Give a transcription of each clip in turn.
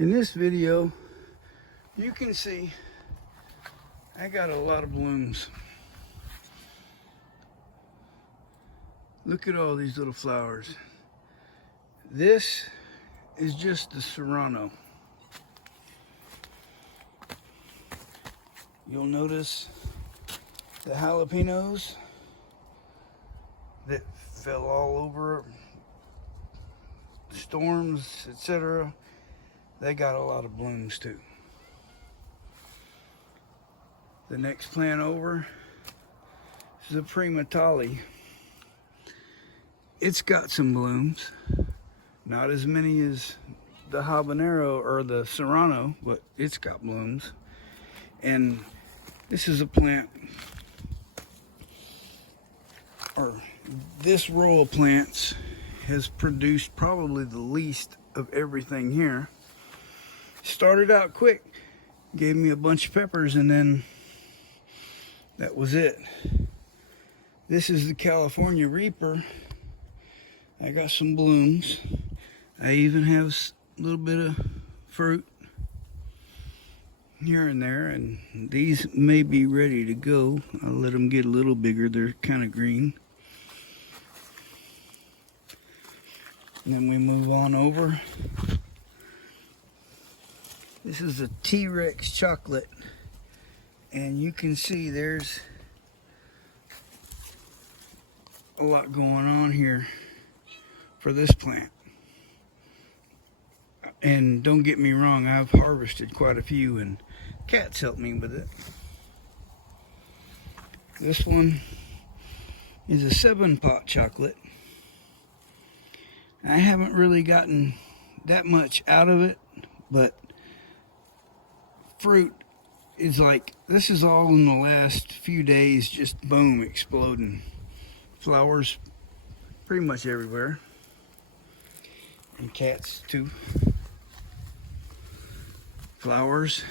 In this video, you can see I got a lot of blooms. Look at all these little flowers. This is just the serrano. You'll notice the jalapenos that fell all over, storms, etc. They got a lot of blooms too. The next plant over is a primatali. It's got some blooms, not as many as the habanero or the serrano, but it's got blooms. And this is a plant, or this row of plants has produced probably the least of everything here. Started out quick, gave me a bunch of peppers, and then that was it. This is the California Reaper. I got some blooms. I even have a little bit of fruit here and there, and these may be ready to go. I'll let them get a little bigger. They're kind of green. And then we move on over. This is a T-Rex chocolate, and you can see there's a lot going on here for this plant. And don't get me wrong, I've harvested quite a few, and cats help me with it. This one is a 7-pot chocolate. I haven't really gotten that much out of it, but fruit is like, this is all in the last few days, just boom, exploding. Flowers pretty much everywhere, and cats too. Flowers.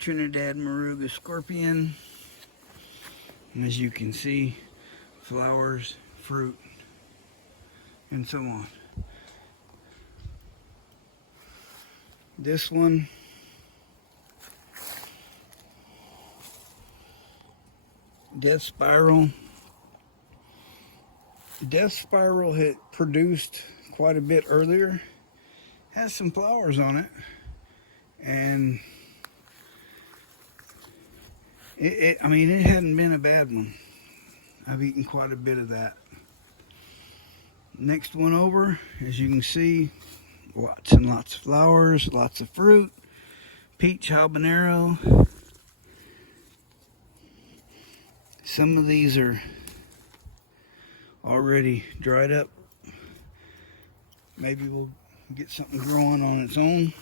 Trinidad Moruga scorpion. And as you can see, flowers, fruit, and so on. This one, Death Spiral. Death Spiral had produced quite a bit earlier. Has some flowers on it, and I mean, it hadn't been a bad one. I've eaten quite a bit of that. Next one over, as you can see, lots and lots of flowers, lots of fruit. Peach habanero. Some of these are already dried up. Maybe we'll get something growing on its own.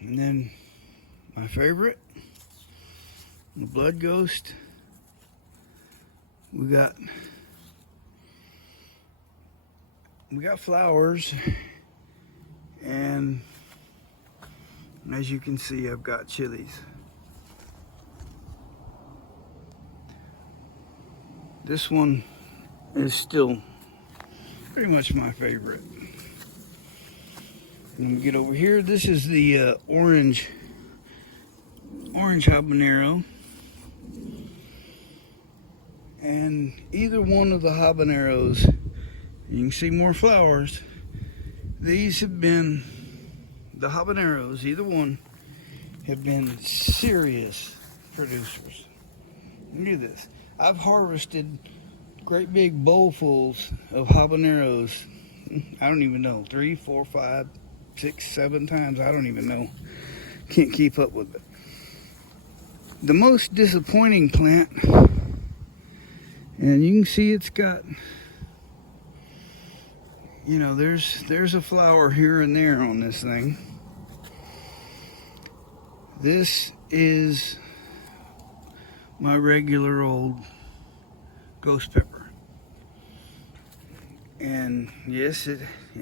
And then my favorite, the blood ghost. We got flowers, and as you can see, I've got chilies. This one is still pretty much my favorite. Let me get over here. This is the orange habanero, and either one of the habaneros, you can see more flowers. These have been, the habaneros, either one, have been serious producers. Look at this. I've harvested great big bowlfuls of habaneros. I don't even know, 3, 4, 5, 6, 7 times. I don't even know. Can't keep up with it. The most disappointing plant, and you can see it's got, you know, there's a flower here and there on this thing. This is my regular old ghost pepper. And yes, it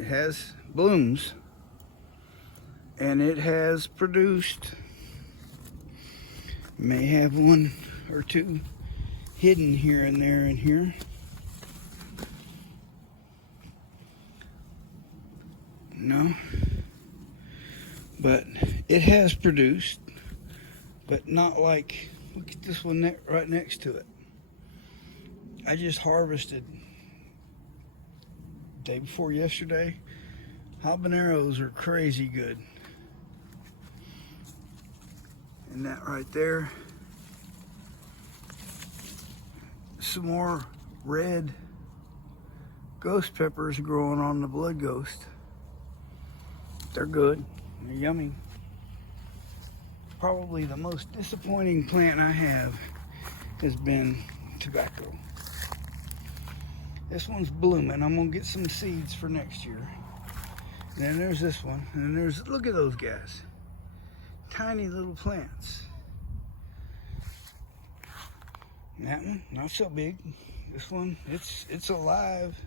has blooms, and it has produced, may have one or two hidden here and there and here. know. But it has produced, but not like, look at this one right next to it. I just harvested day before yesterday. Habaneros are crazy good. And that right there, some more red ghost peppers growing on the blood ghost. They're good, they're yummy. Probably the most disappointing plant I have has been tobacco. This one's blooming. I'm gonna get some seeds for next year. And then there's this one, and there's, look at those guys. Tiny little plants. And that one, not so big. This one, it's alive.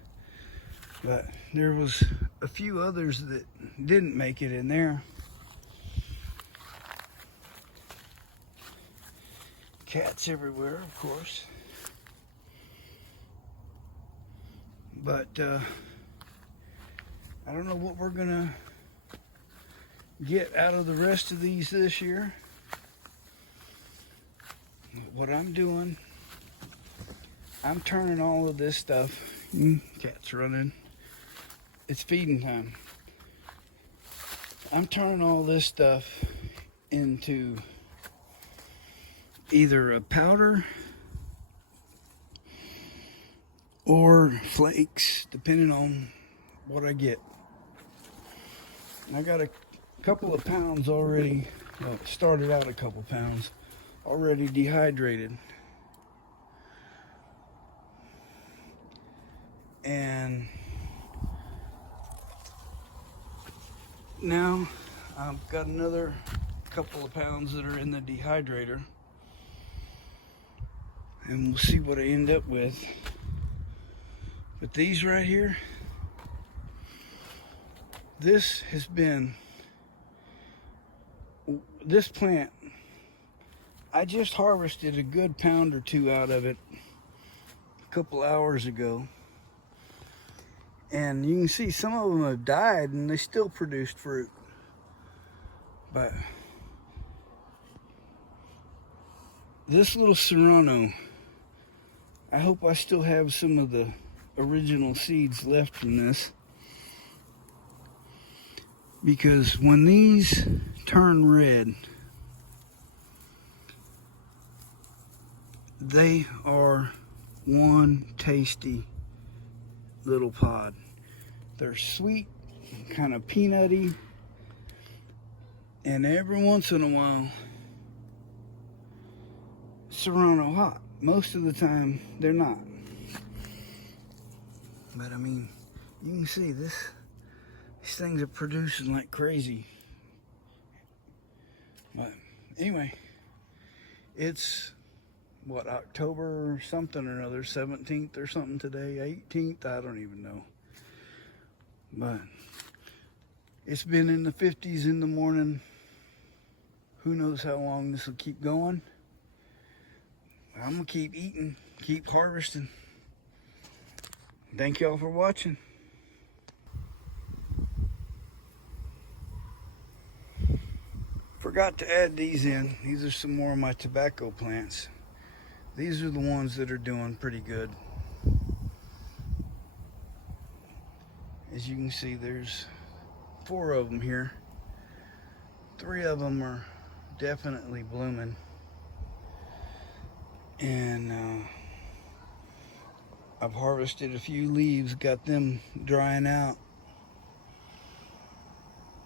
But there was a few others that didn't make it in there. Cats everywhere, of course. But I don't know what we're gonna get out of the rest of these this year. What I'm doing, I'm turning all of this stuff, cat's running, it's feeding time. I'm turning all this stuff into either a powder or flakes, depending on what I get. I got a couple of pounds already, well, it started out a couple pounds, already dehydrated. And now I've got another couple of pounds that are in the dehydrator. And we'll see what I end up with. But these right here, this has been, this plant, I just harvested a good pound or two out of it a couple hours ago. And you can see some of them have died and they still produced fruit. But this little serrano, I hope I still have some of the original seeds left from this. Because when these turn red, they are one tasty little pod. They're sweet, kind of peanutty, and every once in a while, serrano hot. Most of the time, they're not. But I mean, you can see these things are producing like crazy. But anyway, it's what, October or something or another, 17th or something today, 18th, I don't even know. But it's been in the 50s in the morning. Who knows how long this will keep going. I'm gonna keep eating, keep harvesting. Thank y'all for watching. Forgot to add these in. These are some more of my tobacco plants. These are the ones that are doing pretty good. As you can see, there's 4 of them here. 3 of them are definitely blooming. And I've harvested a few leaves, got them drying out.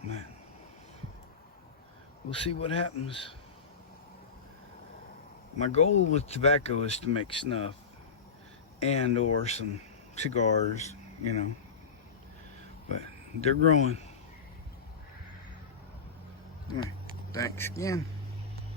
Man, we'll see what happens. My goal with tobacco is to make snuff and or some cigars, you know. But they're growing. Anyway, thanks again.